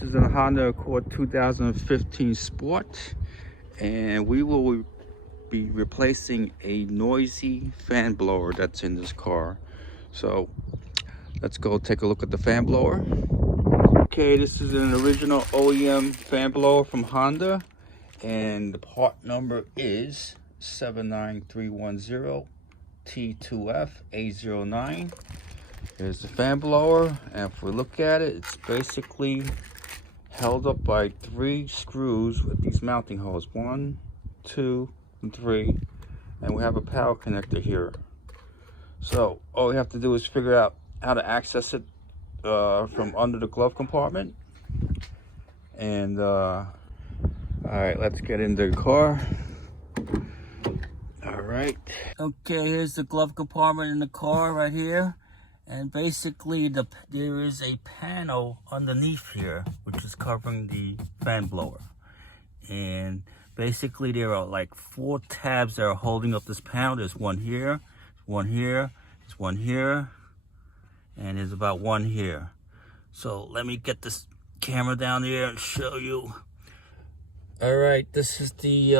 This is a Honda Accord 2015 Sport, and we will be replacing a noisy fan blower that's in this car. So let's go take a look at the fan blower. Okay, this is an original OEM fan blower from Honda, and the part number is 79310 T2F A09. Here's the fan blower, and if we look at it, it's basically held up by 3 screws with these mounting holes, 1, 2, and 3, and we have a power connector here. So all we have to do is figure out how to access it from under the glove compartment. And all right, let's get into the car. All right. Okay, here's the glove compartment in the car right here. And basically there is a panel underneath here which is covering the fan blower. And basically there are like 4 tabs that are holding up this panel. There's one here, one here, there's one here, and there's about one here. So let me get this camera down there and show you. All right, this is the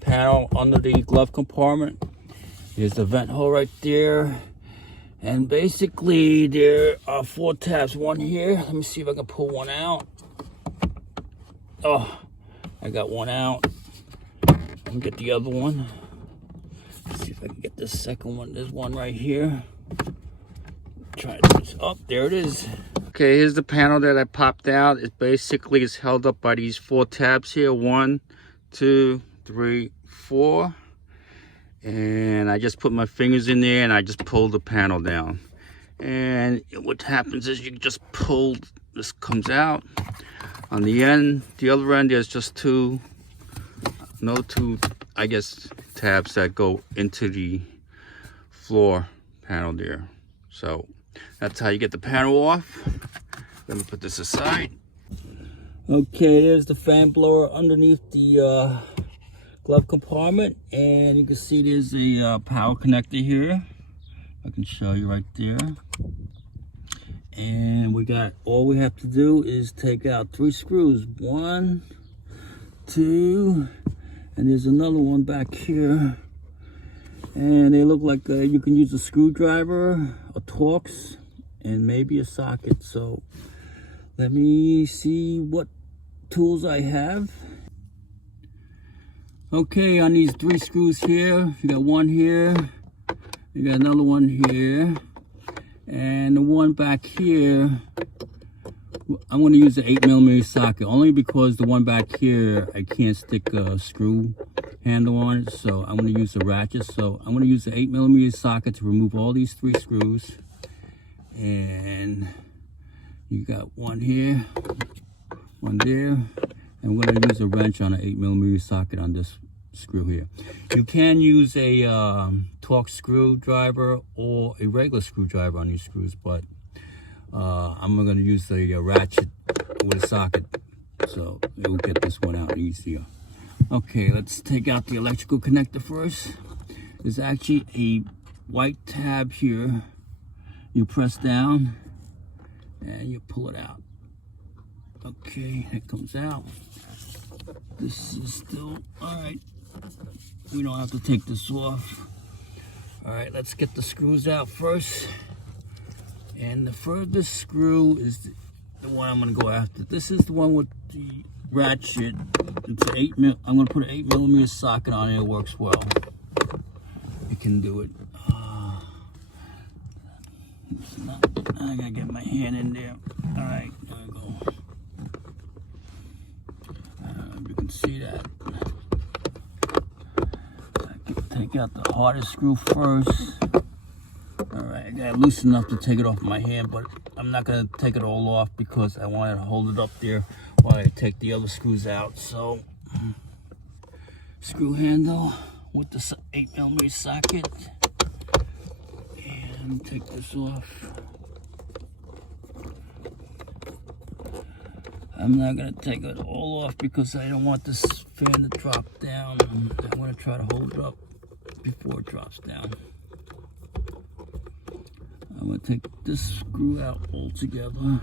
panel under the glove compartment. There's the vent hole right there. And basically there are 4 tabs, one here. Let me see if I can pull one out. Oh, I got one out. Let me get the other one. Let's see if I can get the second one. There's one right here. Try this up. There it is. Okay, here's the panel that I popped out. It basically is held up by these 4 tabs here. 1, 2, 3, 4. And I just put my fingers in there and I just pulled the panel down. And what happens is you just pull, this comes out. On the end, the other end, there's just two, I guess, tabs that go into the floor panel there. So that's how you get the panel off. Let me put this aside. Okay, there's the fan blower underneath the glove compartment, and you can see there's a power connector here. I can show you right there. And all we have to do is take out 3 screws. 1, 2, and there's another one back here. And they look like you can use a screwdriver, a Torx, and maybe a socket. So let me see what tools I have. Okay, on these 3 screws here, you got one here, you got another one here, and the one back here, I'm going to use an 8mm socket, only because the one back here, I can't stick a screw handle on it, so I'm going to use a ratchet. So I'm going to use an 8mm socket to remove all these 3 screws. And you got one here, one there. And we're going to use a wrench on an 8mm socket on this screw here. You can use a Torx screwdriver or a regular screwdriver on these screws, but I'm going to use a ratchet with a socket, so it will get this one out easier. Okay, let's take out the electrical connector first. There's actually a white tab here. You press down and you pull it out. Okay, it comes out. This is still, all right. We don't have to take this off. All right, let's get the screws out first. And the furthest screw is the one I'm gonna go after. This is the one with the ratchet. It's an 8mm. I'm gonna put an 8mm socket on it. It works well. It can do it. I gotta get my hand in there. All right, there we go. You can see that. I can take out the hardest screw first. All right, I got it loose enough to take it off my hand, but I'm not gonna take it all off because I want to hold it up there while I take the other screws out. So, screw handle with the 8mm socket, and take this off. I'm not going to take it all off because I don't want this fan to drop down. I want to try to hold it up before it drops down. I'm going to take this screw out altogether.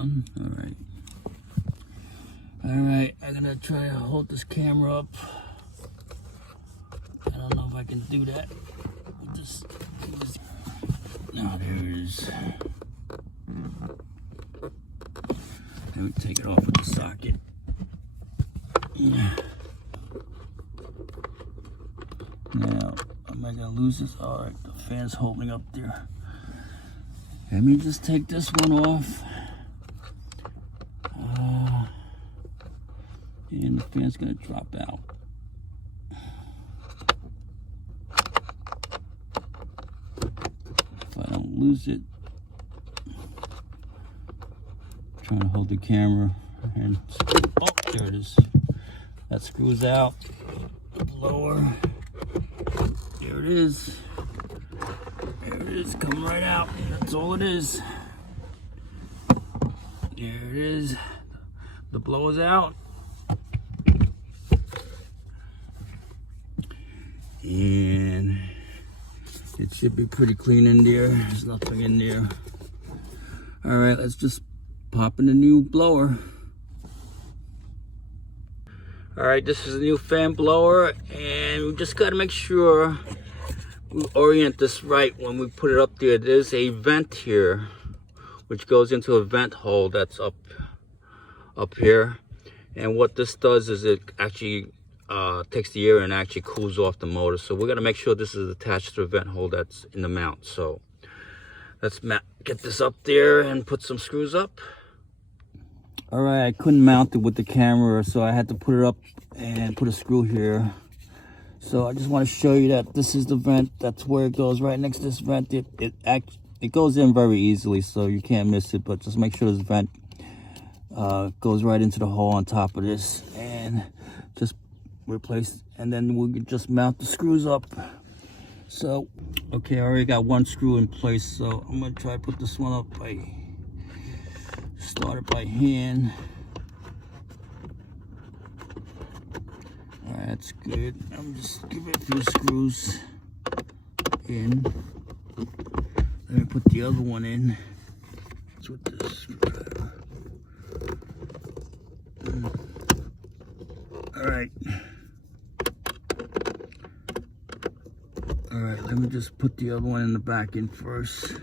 one. All right, I'm gonna try to hold this camera up. I don't know if I can do that with this. Now there it is. Let me take it off with the socket. Now, am I gonna lose this? All right, the fan's holding up there. Let me just take this one off. And the fan's gonna drop out. If I don't lose it, I'm trying to hold the camera and oh, there it is. That screws out. The blower. There it is. There it is, coming right out. That's all it is. There it is. The blower's out. And it should be pretty clean in there. There's nothing in there. All right, let's just pop in the new blower. All right, this is a new fan blower, and we just got to make sure we orient this right when we put it up there. There's a vent here, which goes into a vent hole that's up here. And what this does is it actually takes the air and actually cools off the motor. So we're gonna make sure this is attached to the vent hole that's in the mount. So let's get this up there and put some screws up. All right, I couldn't mount it with the camera, so I had to put it up and put a screw here. So I just want to show you that this is the vent. That's where it goes, right next to this vent. It goes in very easily, so you can't miss it. But just make sure this vent goes right into the hole on top of this, and just replace. And then we can just mount the screws up. So, okay, I already got one screw in place, so I'm gonna try to put this one up by start it by hand. All right, that's good. I'm just giving a few screws in. Let me put the other one in. It's with this screwdriver. All right. All right, let me just put the other one in the back in first.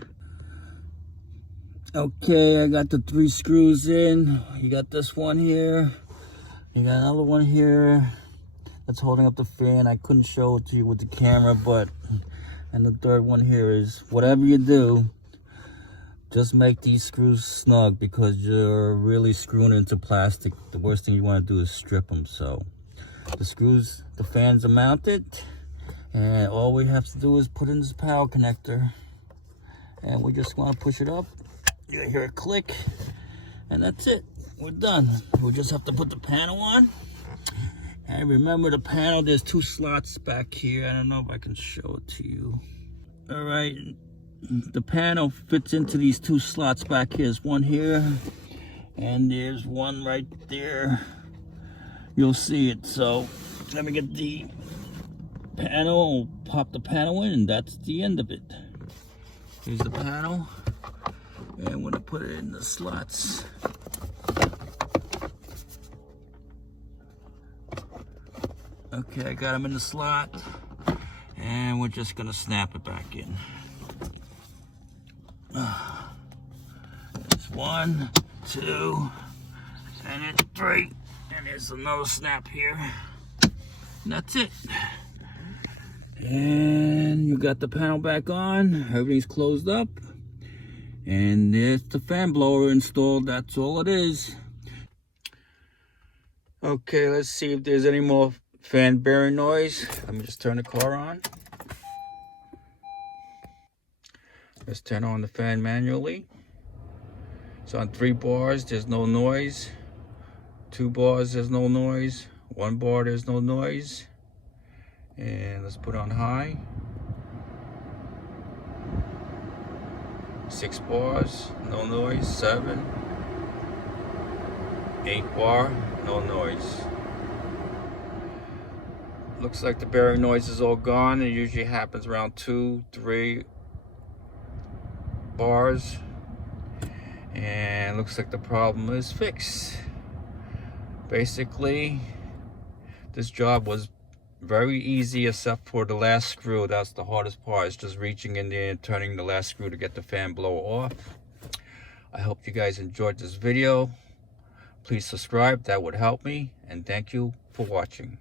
Okay, I got the 3 screws in. You got this one here. You got another one here that's holding up the fan. I couldn't show it to you with the camera, but and the third one here is whatever you do, just make these screws snug because you're really screwing into plastic. The worst thing you want to do is strip them. So the screws, the fans are mounted, and all we have to do is put in this power connector, and we just want to push it up. You hear a click, and that's it. We're done. We just have to put the panel on. And remember the panel, there's 2 slots back here. I don't know if I can show it to you. All right, the panel fits into these 2 slots back here. There's one here, and there's one right there. You'll see it. So let me get the panel, pop the panel in, and that's the end of it. Here's the panel. And I'm gonna put it in the slots. Okay, I got them in the slot, and we're just gonna snap it back in. There's 1, 2, and it's 3, and there's another snap here. And that's it. And you got the panel back on, everything's closed up. And there's the fan blower installed. That's all it is. Okay, let's see if there's any more fan bearing noise. Let me just turn the car on. Let's turn on the fan manually. It's on 3 bars, there's no noise. 2 bars, there's no noise. 1 bar, there's no noise. And let's put on high. 6 bars, no noise. 7, 8 bar, no noise. Looks like the bearing noise is all gone. It usually happens around 2, 3 bars. And And looks like the problem is fixed. Basically, this job was very easy except for the last screw. That's the hardest part. It's just reaching in there and turning the last screw to get the fan blower off. I hope you guys enjoyed this video. Please subscribe, that would help me, and thank you for watching.